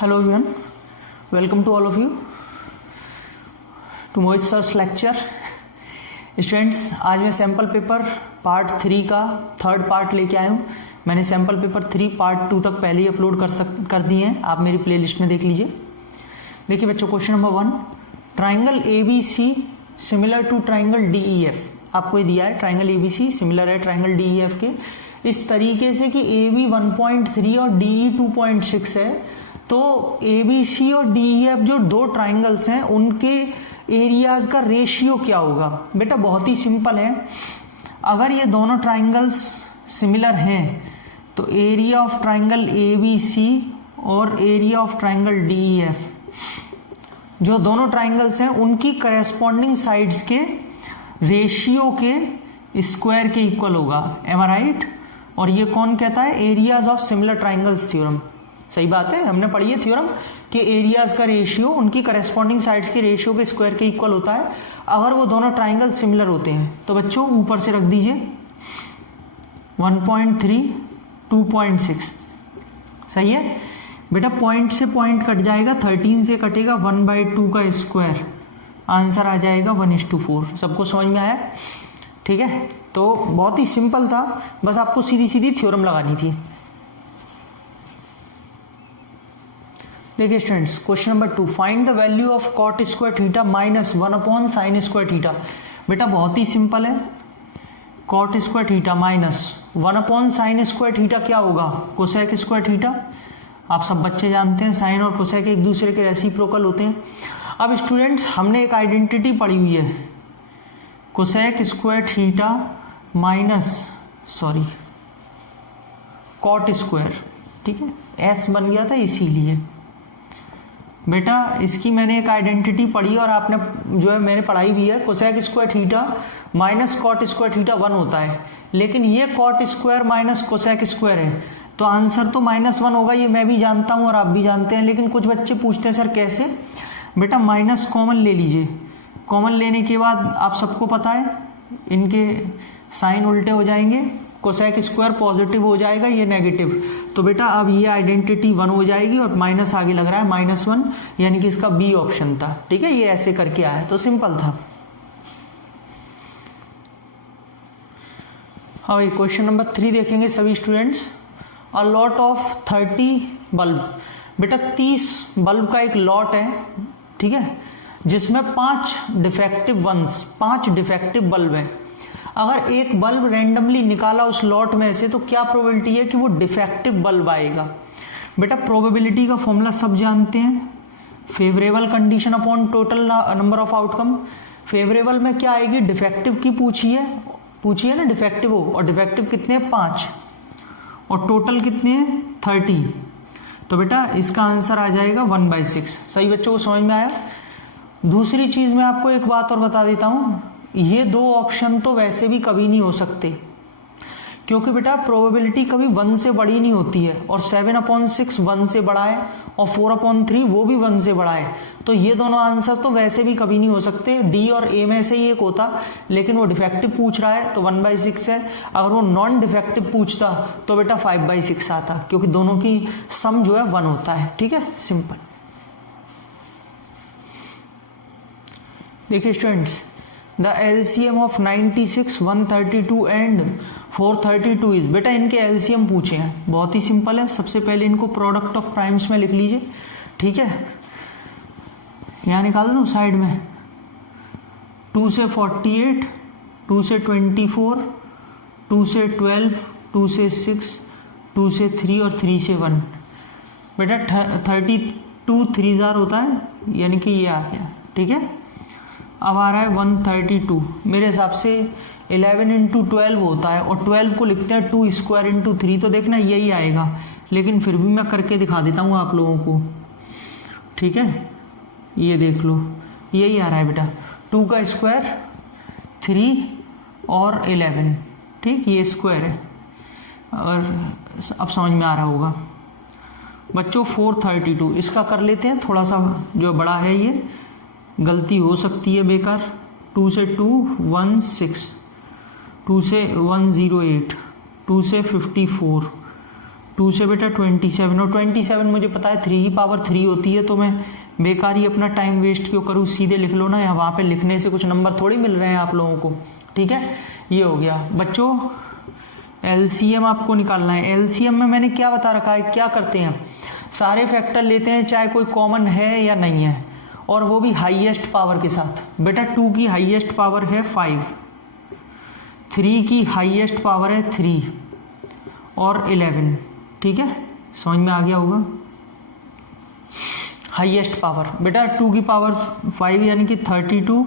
Hello everyone, welcome to all of you to Mohit Sir's lecture. Students, आज मैं sample paper part 3 का third part लेके आया हूँ. मैंने सैम्पल पेपर 3 पार्ट 2 तक पहले ही अपलोड कर दिए हैं. आप मेरी प्लेलिस्ट में देख लीजिए. देखिए बच्चों, question number 1, triangle ABC similar to triangle DEF. आपको ये दिया है ट्राइंगल ABC सिमिलर है ट्राइंगल DEF के इस तरीके से कि AB 1.3 और DE 2.6 है. तो ABC और DEF जो दो ट्राइंगल्स हैं उनके एरियाज का रेशियो क्या होगा. बेटा बहुत ही सिंपल है. अगर ये दोनों ट्राइंगल्स सिमिलर हैं तो एरिया ऑफ ट्राइंगल ABC और एरिया ऑफ ट्राइंगल DEF जो दोनों ट्राइंगल्स हैं उनकी करेस्पॉन्डिंग साइड्स के रेशियो के स्क्वायर के इक्वल होगा. एम आई राइट. और ये कौन कहता है? Areas of similar triangles theorem. सही बात है, हमने पढ़ी है थ्योरम कि एरियाज का रेशियो उनकी करेस्पॉन्डिंग साइड्स के रेशियो के स्क्वायर के इक्वल होता है अगर वो दोनों ट्राइंगल सिमिलर होते हैं. तो बच्चों ऊपर से रख दीजिए 1.3 2.6. सही है बेटा. पॉइंट से पॉइंट कट जाएगा, 13 से कटेगा 1/2 का स्क्वायर. आंसर आ जाएगा 1:4. सबको समझ में आया? ठीक है. तो बहुत ही सिंपल था, बस आपको सीधी सीधी थ्योरम लगानी थी. देखिए students, question number 2, find the value of cot square theta minus 1 sine square theta. बेटा बहुत ही सिंपल है. Cot square theta minus 1 sine square theta क्या होगा? Cosec square theta. आप सब बच्चे जानते हैं साइन और कोसेक एक दूसरे के रेसिप्रोकल होते हैं. अब स्टूडेंट्स हमने एक आइडेंटिटी पढ़ी हुई है, cosec square theta minus cot square. ठीक है, एस बन गया था इसीलिए. बेटा इसकी मैंने एक आइडेंटिटी पढ़ी और आपने जो है मैंने पढ़ाई भी है. Cosec square theta minus cot square theta 1 होता है, लेकिन ये cot square minus cosec square है तो आंसर तो -1 होगा. ये मैं भी जानता हूं और आप भी जानते हैं, लेकिन कुछ बच्चे पूछते हैं सर कैसे. बेटा माइनस कॉमन ले लीजिए. कॉमन लेने के बाद आप सबको पता है इनके साइन उल्टे हो जाएंगे, कोसेक स्क्वायर पॉजिटिव हो जाएगा, ये नेगेटिव. तो बेटा अब ये आइडेंटिटी 1 हो जाएगी और माइनस आगे लग रहा है -1, यानी कि इसका बी ऑप्शन था. ठीक है, ये ऐसे करके आया तो सिंपल था. हाँ, क्वेश्चन नंबर 3 देखेंगे सभी students. A lot of 30 bulb. बेटा 30 बल्ब का एक लॉट है. ठीक है, जिसमें 5 डिफेक्टिव बल्ब है. अगर एक बल्ब रैंडमली निकाला उस लॉट में से तो क्या प्रोबेबिलिटी है कि वो डिफेक्टिव बल्ब आएगा? बेटा प्रोबेबिलिटी का फॉर्मूला सब जानते हैं, favourable condition upon total number of outcome. Favourable में क्या आएगी? डिफेक्टिव की पूछिए ना, डिफेक्टिव हो. और डिफेक्टिव कितने हैं? 5. और टोटल कितने हैं? 30. तो बेटा इसका आंसर आ जाएगा 1/6. सही बच्चों को समझ में आया? दूसरी चीज मैं आपको एक बात और बता देता हूं, ये दो ऑप्शन तो वैसे भी कभी नहीं हो सकते, क्योंकि बेटा प्रोबेबिलिटी कभी 1 से बड़ी नहीं होती है. और 7/6 1 से बड़ा है और 4/3 वो भी 1 से बड़ा है. तो ये दोनों आंसर तो वैसे भी कभी नहीं हो सकते. डी और ए में से ही एक होता, लेकिन वो डिफेक्टिव पूछ रहा है तो 1/6 है. अगर वो नॉन डिफेक्टिव पूछता तो बेटा 5/6 आता, क्योंकि दोनों की सम जो है 1 होता है. ठीक है, सिंपल. देखिए students, the LCM of 96, 132 and 432 is. बेटा इनके LCM पूछे हैं, बहुत ही सिंपल है. सबसे पहले इनको प्रोडक्ट ऑफ प्राइम्स में लिख लीजिए. ठीक है, यहां निकाल दो साइड में. 2 से 48, 2 से 24, 2 से 12, 2 से 6, 2 से 3 और 3 से 1. बेटा 32 3 होता है, यानी कि ये आ गया. ठीक है, अब आ रहा है 132. मेरे हिसाब से 11 × 12 होता है और 12 को लिखते हैं 2² × 3. तो देखना यही आएगा, लेकिन फिर भी मैं करके दिखा देता हूँ आप लोगों को. ठीक है, ये देख लो, यही आ रहा है बेटा. 2 का स्क्वायर 3 और 11. ठीक, ये स्क्वायर है. अगर अब समझ में आ रहा होगा बच्चों. 432 इसका कर लेते हैं, थोड़ा सा जो बड़ा है ये गलती हो सकती है बेकार. 2 से 2 1 6, 2 से 1 0 8, 2 से 54, 2 से बेटा 27, और 27 मुझे पता है 3 की पावर 3 होती है, तो मैं बेकार ही अपना टाइम वेस्ट क्यों करूँ, सीधे लिख लो ना, वहाँ पे लिखने से कुछ नंबर थोड़ी मिल रहे हैं आप लोगों को। ठीक है, ये हो गया बच्चों। एलसीएम आपको निकालना है। एलसीएम में मैंने क्या बता रखा है, क्या करते हैं, सारे फैक्टर लेते हैं चाहे कोई कॉमन है या नहीं है, और वो भी हाईएस्ट पावर के साथ। बेटा 2 की हाईएस्ट पावर है 5, 3 की हाईएस्ट पावर है 3 और 11। ठीक है, समझ में आ गया होगा। हाईएस्ट पावर बेटा 2 की पावर 5 यानी कि 32,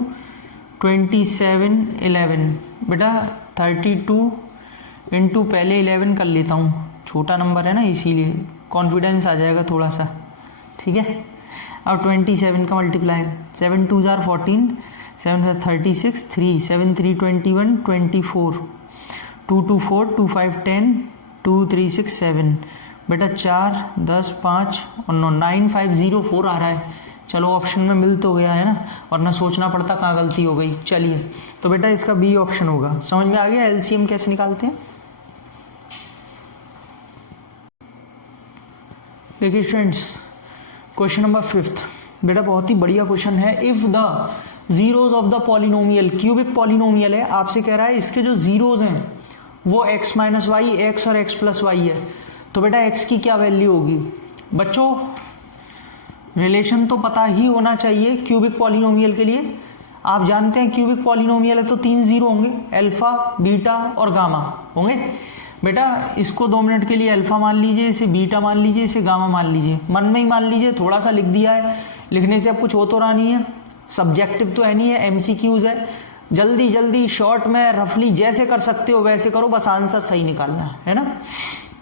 27, 11। बेटा 32 इंटू पहले 11 कर लेता हूँ, छोटा नंबर है ना इसीलिए कॉन्फिडेंस आ जाएगा थोड़ा सा। ठीक है, अब 27 का मल्टीप्लाई, 7 2 जार 14, 7 36, 3 7 3 21, 24, 2 2 4, 2 5 10, 2 3 6 7। बेटा 4 10 5 और 9 9 5 0 4 आ रहा है। चलो ऑप्शन में मिल तो गया है ना, वरना सोचना पड़ता कहाँ गलती हो गई। चलिए, तो बेटा इसका बी ऑप्शन होगा। समझ में आ गया एलसीएम कैसे निकालते हैं। देखिए स्टूडेंट्स, क्वेश्चन नंबर 5 बेटा बहुत ही बढ़िया क्वेश्चन है। If the zeros of the polynomial, cubic polynomial है, आपसे कह रहा है इसके जो जीरोज हैं वो x माइनस वाई, एक्स और x प्लस वाई है, तो बेटा x की क्या वैल्यू होगी। बच्चों रिलेशन तो पता ही होना चाहिए क्यूबिक पॉलिनोमियल के लिए। आप जानते हैं क्यूबिक पॉलिनोमियल है तो 3 जीरो होंगे, अल्फा, बीटा और गामा होंगे। बेटा इसको 2 मिनट के लिए अल्फा मान लीजिए, इसे बीटा मान लीजिए, इसे गामा मान लीजिए, मन में ही मान लीजिए, थोड़ा सा लिख दिया है, लिखने से अब कुछ हो तो रहा नहीं है, सब्जेक्टिव तो है नहीं है, एमसीक्यूज है। जल्दी जल्दी शॉर्ट में रफली जैसे कर सकते हो वैसे करो, बस आंसर सही निकालना है ना।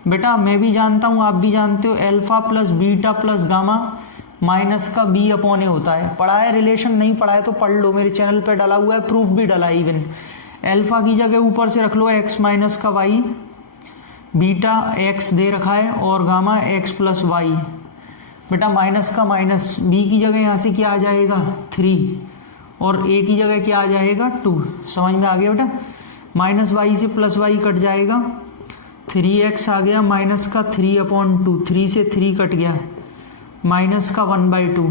बेटा मैं भी जानता हूं, आप भी जानते हो, alpha plus beta plus gamma minus का बी अपॉन ए होता है। पढ़ा है रिलेशन, नहीं पढ़ा है तो पढ़ लो, मेरे चैनल पे डाला हुआ है, प्रूफ भी डाला है इवन। अल्फा की जगह ऊपर से रख लो एक्स माइनस का वाई, बीटा एक्स दे रखा है और गामा एक्स प्लस वाई। बेटा माइनस का माइनस, बी की जगह यहाँ से क्या आ जाएगा 3 और ए की जगह क्या आ जाएगा 2। समझ में आ गया बेटा, माइनस वाई से प्लस वाई कट जाएगा, 3x आ गया माइनस का 3/2, 3 से 3 कट गया, माइनस का 1/2,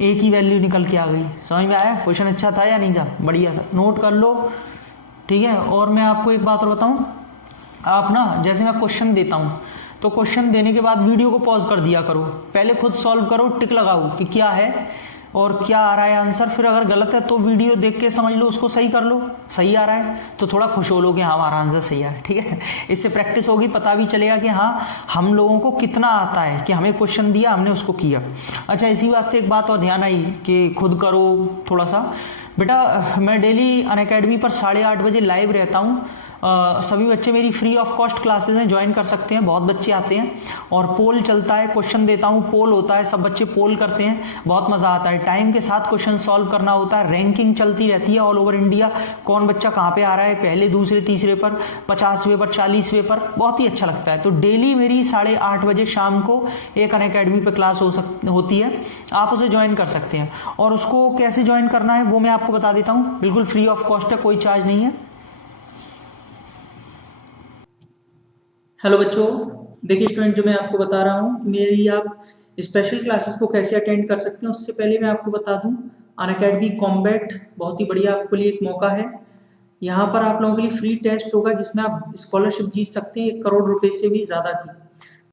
ए की वैल्यू निकल के आ गई। समझ में आया, क्वेश्चन अच्छा था या नहीं था, बढ़िया था, नोट कर लो। ठीक है, और मैं आपको एक बात और बताऊं, आप ना जैसे मैं क्वेश्चन देता हूं तो क्वेश्चन देने के बाद वीडियो को पॉज कर दिया करो, पहले खुद सॉल्व करो, टिक लगाओ कि क्या है और क्या आ रहा है आंसर, फिर अगर गलत है तो वीडियो देख के समझ लो, उसको सही कर लो, सही आ रहा है तो थोड़ा खुश हो लो कि हाँ हमारा आंसर सही आ रहा है। ठीक है, इससे प्रैक्टिस होगी, पता भी चलेगा कि हाँ हम लोगों को कितना आता है, कि हमें क्वेश्चन दिया हमने उसको किया। अच्छा, इसी बात से एक बात और ध्यान आई कि खुद करो थोड़ा सा। बेटा मैं डेली अनअकैडमी पर 8:30 बजे लाइव रहता हूँ, सभी बच्चे मेरी फ्री ऑफ कॉस्ट क्लासेस हैं, ज्वाइन कर सकते हैं, बहुत बच्चे आते हैं, और पोल चलता है, क्वेश्चन देता हूँ, पोल होता है, सब बच्चे पोल करते हैं, बहुत मजा आता है, टाइम के साथ क्वेश्चन सॉल्व करना होता है, रैंकिंग चलती रहती है ऑल ओवर इंडिया, कौन बच्चा कहाँ पे आ रहा है, पहले दूसरे तीसरे पर, 50वें पर, 40वें पर, बहुत ही अच्छा लगता है। तो डेली मेरी 8:30 बजे शाम को एक अनअकैडमी पे क्लास होती है, आप उसे ज्वाइन कर सकते हैं, और उसको कैसे ज्वाइन करना है वो मैं आपको बता देता हूँ, बिल्कुल फ्री ऑफ कॉस्ट है, कोई चार्ज नहीं है। हेलो बच्चों, देखिए स्टूडेंट, जो मैं आपको बता रहा हूँ कि मेरी आप स्पेशल क्लासेस को कैसे अटेंड कर सकते हैं, उससे पहले मैं आपको बता दूं, अनअकैडमी कॉम्बैट बहुत ही बढ़िया आपके लिए एक मौका है। यहाँ पर आप लोगों के लिए फ्री टेस्ट होगा जिसमें आप स्कॉलरशिप जीत सकते हैं 1 करोड़ रुपए से भी ज़्यादा की।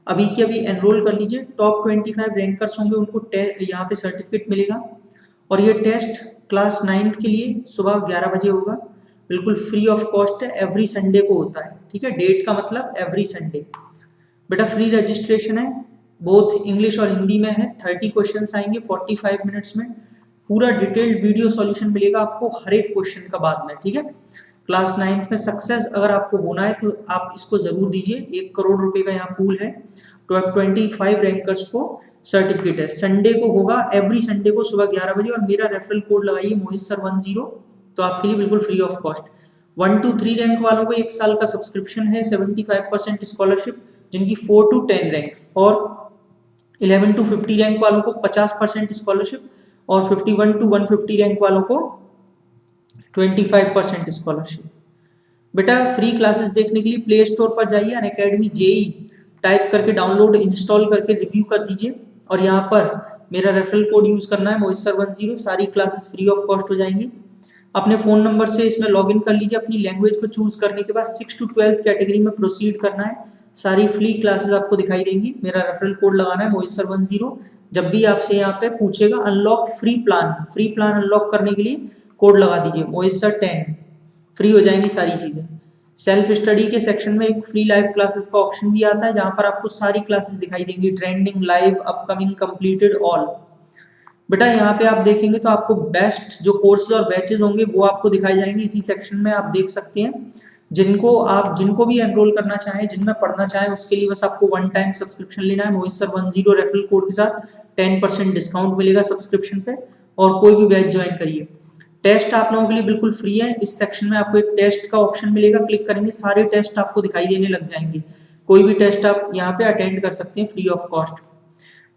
अभी के अभी एनरोल कर लीजिए, टॉप 25 रैंकर्स होंगे उनको यहाँ पे सर्टिफिकेट मिलेगा, और ये टेस्ट क्लास 9th के लिए सुबह 11 बजे होगा, बिल्कुल फ्री ऑफ कॉस्ट है, एवरी संडे को होता है। ठीक है, डेट का मतलब एवरी संडे। बेटा फ्री रजिस्ट्रेशन है, बोथ इंग्लिश और हिंदी में है, 30 क्वेश्चंस आएंगे 45 मिनट्स में, पूरा डिटेल्ड वीडियो सॉल्यूशन मिलेगा आपको हर एक क्वेश्चन का बाद में। ठीक है, क्लास 9th में सक्सेस अगर आपको होना है तो आप इसको जरूर दीजिए, 1 करोड़ रुपए का यहाँ पूल है, तो 25 रैंकर्स को सर्टिफिकेट है। संडे को होगा, एवरी संडे को सुबह 11 बजे, और मेरा रेफरल कोड लगाइए मोहित सर 10, तो आपके लिए बिल्कुल free of cost. 1 to 3 rank वालों को 1 साल का सब्सक्रिप्शन है, 75% स्कॉलरशिप जिनकी 4 to 10 रैंक, और 11 to 50 रैंक वालों को 50% स्कॉलरशिप, और 51 to 150 रैंक वालों को 25% स्कॉलरशिप। बेटा फ्री क्लासेस देखने के लिए प्ले स्टोर पर जाइए, अनअकैडमी जेई टाइप करके डाउनलोड इंस्टॉल करके रिव्यू कर दीजिए। और यहाँ पर मेरा रेफरल कोड यूज करना है मोहित सर 10। सारी क्लासेस फ्री ऑफ कॉस्ट हो जाएंगी। अपने फोन नंबर से इसमें लॉगिन कर लीजिए। अपनी लैंग्वेज को चूज करने के बाद 6 to 12th कैटेगरी में प्रोसीड करना है। सारी फ्री क्लासेस आपको दिखाई देंगी। मेरा रेफरल कोड लगाना है मोहित सर 10। जब भी आपसे यहाँ पे पूछेगा अनलॉक फ्री प्लान अनलॉक करने के लिए कोड लगा दीजिए मोहित सर 10। फ्री हो जाएंगी सारी चीजें। सेल्फ स्टडी के सेक्शन में एक फ्री लाइव क्लासेस का ऑप्शन भी आता है, जहां पर आपको सारी क्लासेस दिखाई देंगी, trending, live, upcoming, completed, all. बेटा यहाँ पे आप देखेंगे तो आपको बेस्ट जो कोर्सेज और बैचेस होंगे वो आपको दिखाई जाएंगे इसी सेक्शन में। आप देख सकते हैं जिनको भी एनरोल करना चाहें, जिनमें पढ़ना चाहें, उसके लिए बस आपको 1 टाइम सब्सक्रिप्शन लेना है। मोहित सर 10 रेफरल कोड के साथ 10% डिस्काउंट मिलेगा सब्सक्रिप्शन पे, और कोई भी बैच ज्वाइन करिए। टेस्ट आप लोगों के लिए बिल्कुल फ्री है। इस सेक्शन में आपको एक टेस्ट का ऑप्शन मिलेगा, क्लिक करेंगे सारे टेस्ट आपको दिखाई देने लग जाएंगे। कोई भी टेस्ट आप यहाँ पे अटेंड कर सकते हैं फ्री ऑफ कॉस्ट।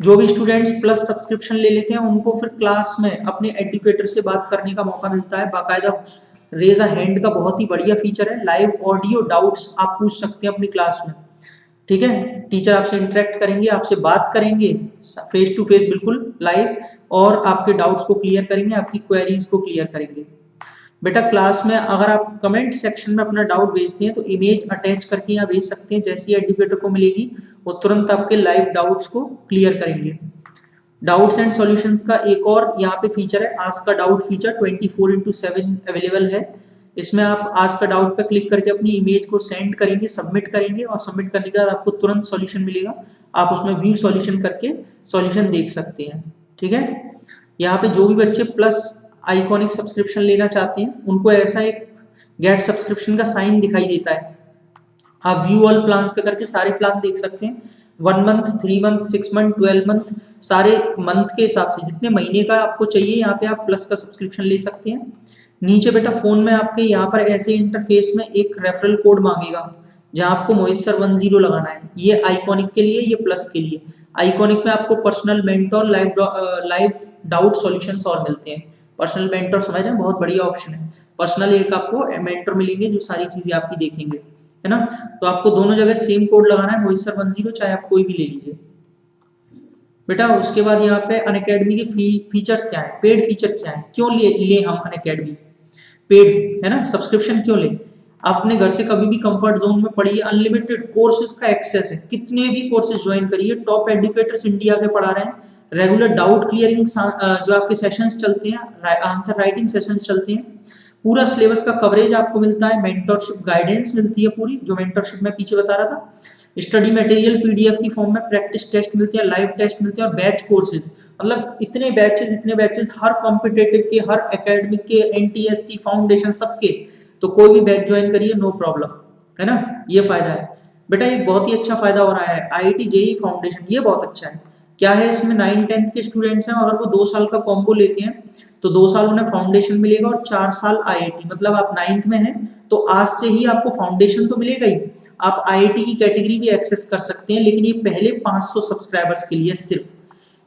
जो भी स्टूडेंट्स प्लस सब्सक्रिप्शन ले लेते हैं उनको फिर क्लास में अपने एजुकेटर से बात करने का मौका मिलता है। बाकायदा रेज अ हैंड का बहुत ही बढ़िया फीचर है। लाइव ऑडियो डाउट्स आप पूछ सकते हैं अपनी क्लास में, ठीक है। टीचर आपसे इंटरेक्ट करेंगे, आपसे बात करेंगे फेस टू फेस, बिल्कुल लाइव, और आपके डाउट्स को क्लियर करेंगे, आपकी क्वेरीज को क्लियर करेंगे। बेटा क्लास में अगर आप कमेंट सेक्शन में अपना डाउट भेजते हैं तो इमेज अटैच करके यहाँ भेज सकते हैं। जैसे ही एजुकेटर को मिलेगी वो तुरंत आपके लाइव डाउट्स को क्लियर करेंगे। डाउट्स एंड सॉल्यूशंस का एक और यहाँ पे फीचर है, आस्क का डाउट फीचर 24/7 अवेलेबल है। इसमें आप आस्क का डाउट पे क्लिक करके अपनी इमेज को सेंड करेंगे, सबमिट करेंगे, और सबमिट करने के बाद आपको तुरंत सॉल्यूशन मिलेगा। आप उसमें व्यू सॉल्यूशन करके सॉल्यूशन देख सकते हैं, ठीक है। यहाँ पे जो भी बच्चे प्लस आइकॉनिक सब्सक्रिप्शन लेना चाहते हैं उनको ऐसा एक गेट सब्सक्रिप्शन का साइन दिखाई देता है। आप व्यू ऑल प्लान्स पे करके सारे प्लान देख सकते हैं। 1 मंथ, 3 मंथ, 6 मंथ, 12 मंथ, सारे मंथ के हिसाब से जितने महीने का आपको चाहिए यहाँ पे आप प्लस का सब्सक्रिप्शन ले सकते हैं। नीचे बेटा फोन में आपके यहाँ पर ऐसे इंटरफेस में एक रेफरल कोड मांगेगा, जहाँ आपको मोहित सर 10 लगाना है। ये आइकॉनिक के लिए, ये प्लस के लिए। आइकॉनिक में आपको personal mentor, live doubt solutions और मिलते हैं। पर्सनल मेंटोर समझ रहे हैं, बहुत बढ़िया ऑप्शन है। पर्सनल एक आपको मेंटोर मिलेंगे जो सारी चीजें आपकी देखेंगे, है ना। तो आपको दोनों जगह सेम कोड लगाना है मोहित सर 10, चाहे आप कोई भी ले लीजिए बेटा। उसके बाद यहाँ पे अनअकैडमी के फीचर्स क्या है, पेड फीचर क्या है, क्यों ले हम अनअकैडमी पेड, है ना, सब्सक्रिप्शन क्यों ले। आप अपने घर से कभी भी कंफर्ट जोन में पढ़िए, अनलिमिटेड कोर्सेज का एक्सेस है, कितने भी कोर्सेज ज्वाइन करिए, टॉप एजुकेटर्स इंडिया के पढ़ा रहे हैं। रेगुलर डाउट क्लियरिंग जो आपके सेशंस चलते हैं, आंसर राइटिंग सेशंस चलते हैं, पूरा सिलेबस का कवरेज आपको मिलता है, मेंटरशिप गाइडेंस मिलती है पूरी, जो मेंटरशिप मैं पीछे बता रहा था, स्टडी मटेरियल पीडीएफ की फॉर्म में, प्रैक्टिस टेस्ट मिलते हैं, लाइव टेस्ट मिलते हैं, और बैच कोर्सेज, मतलब इतने बैचेस हर कॉम्पिटेटिव के, हर एकेडमिक के, एनटीएससी, फाउंडेशन, सबके। तो कोई भी बैच ज्वाइन करिए, नो प्रॉब्लम, है ना। ये फायदा है बेटा, एक बहुत ही अच्छा फायदा हो रहा है आईआईटी जेईई फाउंडेशन, ये बहुत अच्छा है। क्या है इसमें, 9th-10th के स्टूडेंट्स हैं, अगर वो 2 साल का कॉम्बो लेते हैं तो 2 साल उन्हें फाउंडेशन मिलेगा और 4 साल आईआईटी। मतलब आप 9th में हैं तो आज से ही आपको फाउंडेशन तो मिलेगा ही, आप आईआईटी की कैटेगरी भी एक्सेस कर सकते हैं, लेकिन ये पहले 500 सब्सक्राइबर्स के लिए सिर्फ।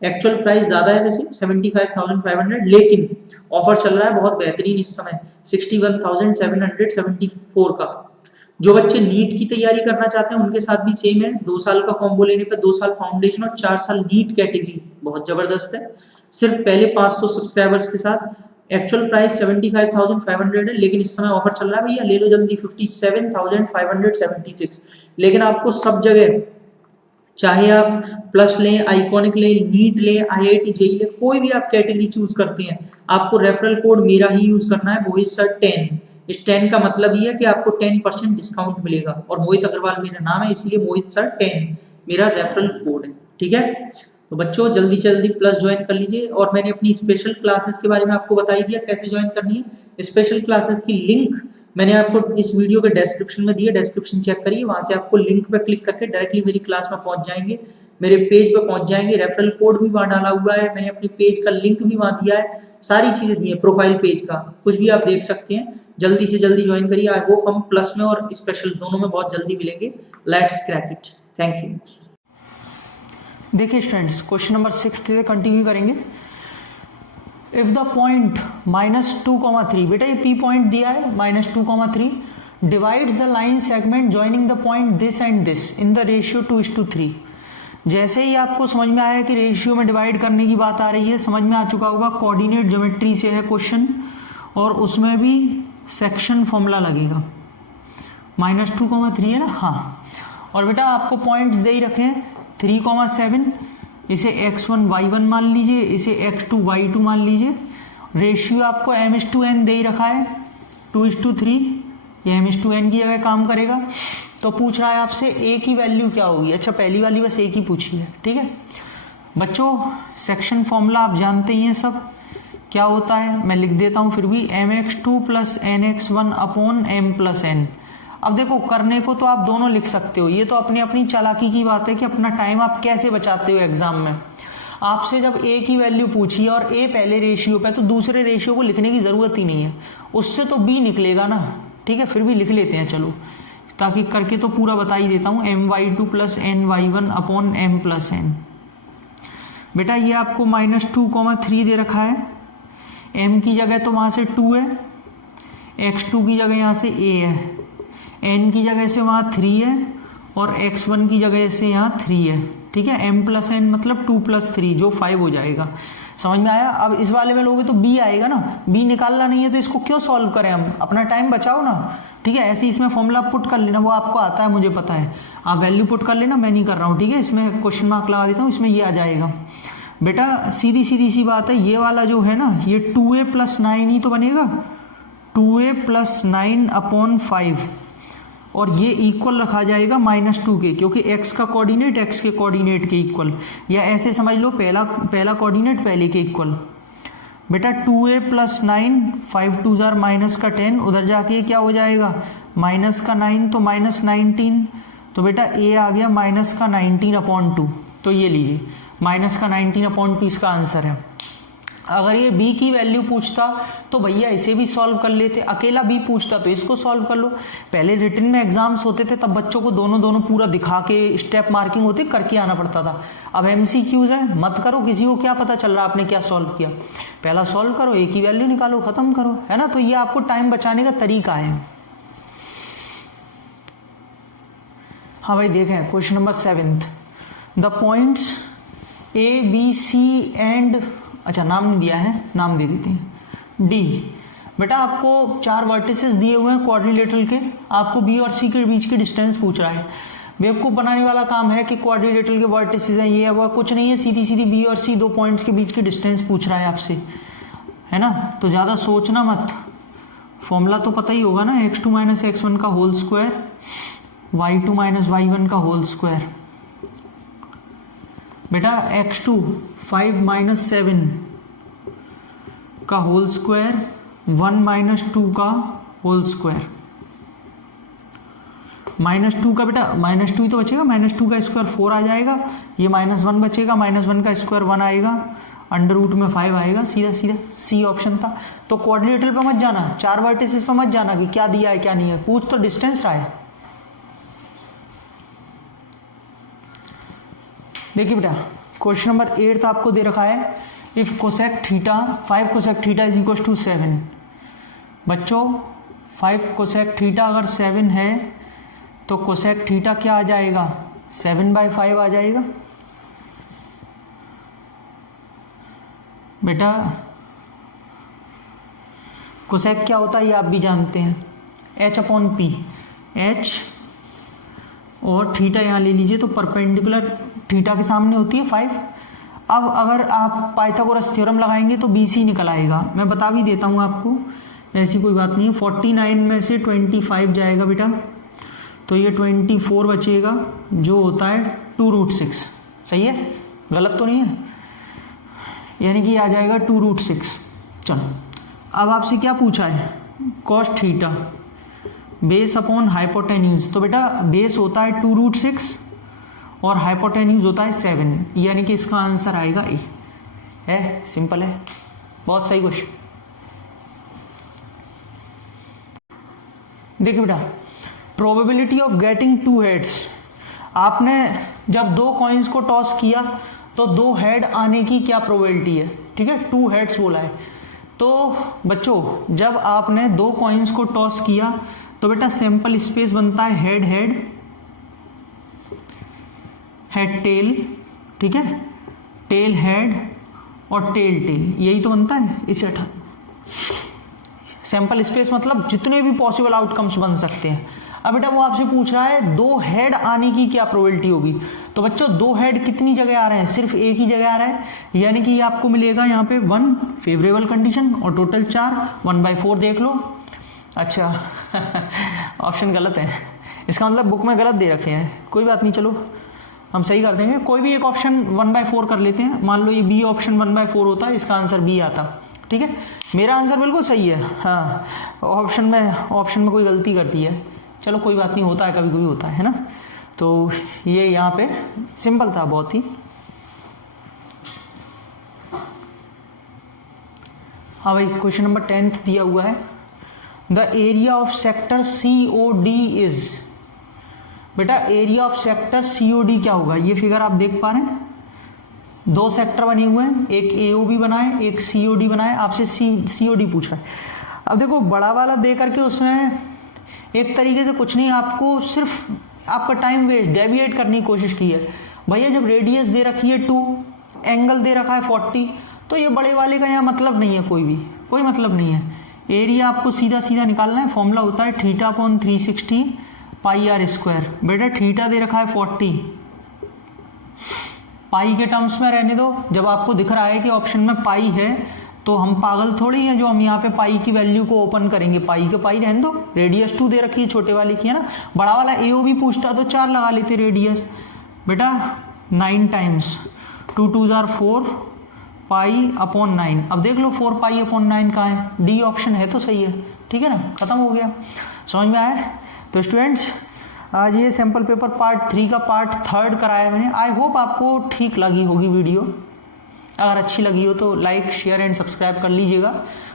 एक्चुअल प्राइस ज्यादा है वैसे 75,500, लेकिन ऑफर चल रहा है बहुत बेहतरीन इस समय 61,774 का। जो बच्चे नीट की तैयारी करना चाहते हैं उनके साथ भी सेम है, 2 साल का कॉम्बो लेने पे 2 साल फाउंडेशन और 4 साल नीट कैटेगरी, बहुत जबरदस्त है। सिर्फ पहले 500 सब्सक्राइबर्स के साथ। एक्चुअल प्राइस 75,500 है, लेकिन इस समय ऑफर चल रहा है भैया, ले लो जल्दी 57,576। लेकिन आपको सब जगह, चाहे आप प्लस लें, आइकॉनिक लें, नीट लें, आईआईटी जेईई लें, कोई भी आप कैटेगरी चूज करते हैं, आपको रेफरल कोड मेरा ही यूज करना है, मोहित सर 10। इस 10 का मतलब ये है कि आपको 10% डिस्काउंट मिलेगा, और मोहित अग्रवाल मेरा नाम है, इसलिए मोहित सर 10 मेरा रेफरल कोड है, ठीक है। तो बच्चों जल्दी से जल्दी प्लस ज्वाइन कर लीजिए। और मैंने अपनी स्पेशल क्लासेस के बारे में आपको बता ही दिया कैसे ज्वाइन करनी है। स्पेशल क्लासेस की लिंक मैंने आपको इस वीडियो के डिस्क्रिप्शन में दिया, डिस्क्रिप्शन चेक करिए, वहां से आपको लिंक पे क्लिक करके डायरेक्टली मेरी क्लास में पहुंच जाएंगे, मेरे पेज पे पहुंच जाएंगे। रेफरल कोड भी वहां डाला हुआ है, मैंने अपने पेज का लिंक भी वहां दिया है, सारी चीजें दी है, प्रोफाइल पेज का कुछ भी आप देख सकते हैं। जल्दी से जल्दी ज्वाइन करिए। आई होप हम प्लस में और स्पेशल दोनों में बहुत जल्दी मिलेंगे। Let's crack it. Thank you. देखिए स्टूडेंट्स, क्वेश्चन नंबर 6 से कंटिन्यू करेंगे। इफ द पॉइंट -2,3, बेटा ये P पॉइंट दिया है -2,3, divides the line segment joining the point this and this in the ratio 2:3। जैसे ही आपको समझ में आया कि रेशियो में डिवाइड करने की बात आ रही है, समझ में आ चुका होगा कोऑर्डिनेट ज्योमेट्री से है क्वेश्चन, और उसमें भी सेक्शन फॉर्मूला लगेगा। -2,3 है ना, हाँ। और बेटा आपको पॉइंट्स दे ही रखे हैं 3,7, इसे x1 y1 मान लीजिए, इसे x2 y2 मान लीजिए। रेशियो आपको m:n दे ही रखा है 2:3, ये m:n की जगह काम करेगा। तो पूछ रहा है आपसे a की वैल्यू क्या होगी। अच्छा, पहली वाली बस a की पूछी है, ठीक है बच्चों। सेक्शन फॉर्मूला आप जानते ही हैं सब, क्या होता है मैं लिख देता हूं फिर भी, mx2 + nx1 अपॉन m+n। अब देखो, करने को तो आप दोनों लिख सकते हो, ये तो अपनी अपनी चालाकी की बात है कि अपना टाइम आप कैसे बचाते हो एग्जाम में। आपसे जब a की वैल्यू पूछी और a पहले रेशियो पे, तो दूसरे रेशियो को लिखने की जरूरत ही नहीं है, उससे तो b निकलेगा ना, ठीक है। फिर भी लिख लेते हैं चलो, ताकि करके तो पूरा बता ही देता हूं, my2 + ny1 अपॉन m+n। बेटा ये आपको -2,3 दे रखा है, m की जगह तो वहां से 2 है, x2 की जगह यहां से a है, n की जगह से वहां 3 है, और x1 की जगह से यहाँ 3 है, ठीक है। m+n मतलब 2 + 3 जो 5 हो जाएगा। समझ में आया। अब इस वाले में लोगे तो b आएगा ना, b निकालना नहीं है तो इसको क्यों सॉल्व करें हम, अपना टाइम बचाओ ना, ठीक है। ऐसे इसमें फॉर्मूला पुट कर लेना, वो आपको आता है मुझे पता है, आप वैल्यू पुट कर लेना, मैं नहीं कर रहा हूँ, ठीक है। इसमें क्वेश्चन मार्क लगा देता हूँ, इसमें ये आ जाएगा। बेटा सीधी सीधी सी बात है, ये वाला जो है ना, ये 2a + 9 ही तो बनेगा, 2a + 9 अपॉन 5, और ये इक्वल रखा जाएगा -2 के, क्योंकि x का कोऑर्डिनेट x के कोऑर्डिनेट के इक्वल, या ऐसे समझ लो पहला कोऑर्डिनेट पहले के इक्वल। बेटा 2a + 9, 5 2 -10, उधर जाके क्या हो जाएगा -9 तो -19, तो बेटा a आ गया -19/2। तो ये लीजिए -19/2 इसका आंसर है। अगर ये b की वैल्यू पूछता तो भैया इसे भी सॉल्व कर लेते, अकेला b पूछता तो इसको सॉल्व कर लो। पहले रिटन में एग्जाम्स होते थे तब बच्चों को दोनों पूरा दिखा के स्टेप मार्किंग होती करके आना पड़ता था। अब MCQs है, मत करो, किसी को क्या पता चल रहा आपने क्या सॉल्व किया, पहला सॉल्व करो, a की वैल्यू निकालो, खत्म करो, है ना। तो ये आपको टाइम बचाने का तरीका है। हाँ भाई देखें question number 7, the points A B C and, अच्छा नाम नहीं दिया है, नाम दे देते हैं D। बेटा आपको 4 वर्टिसेस दिए हुए हैं क्वाड्रिलेटरल के, आपको B और C के बीच की डिस्टेंस पूछ रहा है। बेवकूफ बनाने वाला काम है कि क्वाड्रिलेटरल के वर्टिसेस हैं, ये वो कुछ नहीं है, सीधी सीधी B और C 2 पॉइंट्स के बीच की डिस्टेंस पूछ रहा है आपसे, है ना। तो ज्यादा सोचना मत, फॉर्मूला तो पता ही होगा ना, x2 - x1 का होल स्क्वायर, y2 - y1 का होल स्क्वायर। बेटा x2 5 - 7 का होल स्क्वायर, 1 - 2 का होल स्क्वायर। -2 का बेटा -2 ही तो बचेगा, -2 का स्क्वायर 4 आ जाएगा, ये -1 बचेगा, -1 का स्क्वायर 1 आएगा, अंडर रूट में 5 आएगा, सीधा सीधा सी ऑप्शन था। तो क्वाड्रिलेटरल पे मत जाना, 4 वर्टिसेस पे मत जाना कि क्या दिया है क्या नहीं है, पूछ तो डिस्टेंस रहा है। देखिए बेटा क्वेश्चन नंबर 8 आपको दे रखा है, if cosec theta 5 cosec theta is equal to 7। बच्चों 5 कोसेक थीटा अगर 7 है तो कोसेक थीटा क्या आ जाएगा, 7/5 आ जाएगा। बेटा कोसेक क्या होता है ये आप भी जानते हैं, h/p, h और थीटा यहां ले लीजिए, तो परपेंडिकुलर थीटा के सामने होती है 5। अब अगर आप पाइथागोरस थ्योरम लगाएंगे तो BC निकल आएगा, मैं बता भी देता हूं आपको, ऐसी कोई बात नहीं है। 49 में से 25 जाएगा बेटा, तो ये 24 बचेगा जो होता है 2√6, सही है, गलत तो नहीं है, यानी कि आ जाएगा 2√6। चलो अब आपसे क्या पूछा है, cos theta base upon hypotenuse, तो बेटा बेस होता है 2√6 और हाइपोटेन्यूज होता है 7, यानी कि इसका आंसर आएगा ए। है सिंपल है, बहुत सही क्वेश्चन। देखिए बेटा प्रोबेबिलिटी ऑफ गेटिंग 2 हेड्स, आपने जब 2 कॉइन्स को टॉस किया तो 2 हेड आने की क्या प्रोबेबिलिटी है, ठीक है, 2 हेड्स बोला है। तो बच्चों जब आपने 2 कॉइन्स को टॉस किया तो तो बेटा सैंपल स्पेस बनता है हेड हेड हेड टेल, ठीक है, टेल हेड और टेल टेल, यही तो बनता है। इसे हटा, सैंपल स्पेस मतलब जितने भी पॉसिबल आउटकम्स बन सकते हैं। अब बेटा वो आपसे पूछ रहा है दो हेड आने की क्या प्रोबेबिलिटी होगी। तो बच्चों दो हेड कितनी जगह आ रहे हैं, सिर्फ एक ही जगह आ रहा है, यानी कि आपको मिलेगा यहाँ पे 1 फेवरेबल कंडीशन और टोटल 4, 1/4 देख लो। अच्छा ऑप्शन गलत है, इसका मतलब बुक में गलत दे रखे हैं, कोई बात नहीं, चलो हम सही कर देंगे। कोई भी एक ऑप्शन 1/4 कर लेते हैं, मान लो ये बी ऑप्शन 1/4 होता है, इसका आंसर बी आता, ठीक है। मेरा आंसर बिल्कुल सही है, हाँ ऑप्शन में कोई गलती कर दी है, चलो कोई बात नहीं, होता है कभी कभी होता है ना। तो ये यहाँ पे सिंपल था बहुत ही। हाँ भाई क्वेश्चन नंबर 10 दिया हुआ है, the area of sector COD is. बेटा एरिया ऑफ सेक्टर COD क्या होगा, ये फिगर आप देख पा रहे हैं, दो सेक्टर बने हुए हैं, एक AOB बना है, एक COD बना है, आपसे COD पूछ रहा है। अब देखो बड़ा वाला दे करके उसमें एक तरीके से कुछ नहीं, आपको सिर्फ आपका टाइम वेस्ट डेविएट करने की कोशिश की है। भैया जब रेडियस दे रखी है 2, एंगल दे रखा है 40, तो ये बड़े वाले का यहाँ मतलब नहीं है, कोई मतलब नहीं है। एरिया आपको सीधा सीधा निकालना है, फॉर्मूला होता है θ/360 πr²। बेटा थीटा दे रखा है 40, पाई के टर्म्स में रहने दो। जब आपको दिख रहा है कि ऑप्शन में पाई है तो हम पागल थोड़ी हैं जो हम यहाँ पे पाई की वैल्यू को ओपन करेंगे, पाई के पाई रहने दो। रेडियस 2 दे रखी है छोटे वाले की, है ना। बड़ा वाला AOB पूछता तो 4 लगा लेते रेडियस। बेटा 9 टाइम्स 2 2 जार 4 π/9। अब देख लो 4 π/9 कहाँ है, डी ऑप्शन है तो सही है, ठीक है ना, खत्म हो गया। समझ में आया। तो स्टूडेंट्स आज ये सैंपल पेपर पार्ट 3 का पार्ट 3 कराया मैंने। आई होप आपको ठीक लगी होगी वीडियो। अगर अच्छी लगी हो तो लाइक शेयर एंड सब्सक्राइब कर लीजिएगा,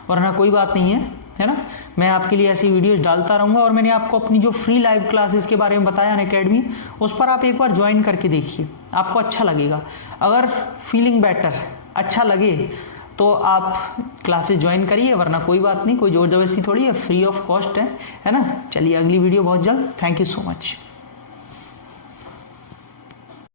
वरना कोई बात नहीं है ना। मैं आपके लिए ऐसी वीडियोस डालता रहूँगा। और मैंने आपको अपनी जो फ्री लाइव क्लासेस के बारे में बताया अनअकैडमी, उस पर आप एक बार ज्वाइन करके देखिए, आपको अच्छा लगेगा। अगर फीलिंग बेटर अच्छा लगे तो आप क्लासेस ज्वाइन करिए, वरना कोई बात नहीं, कोई जोर जबरदस्ती थोड़ी है, फ्री ऑफ कॉस्ट है ना। चलिए अगली वीडियो बहुत जल्द। Thank you so much.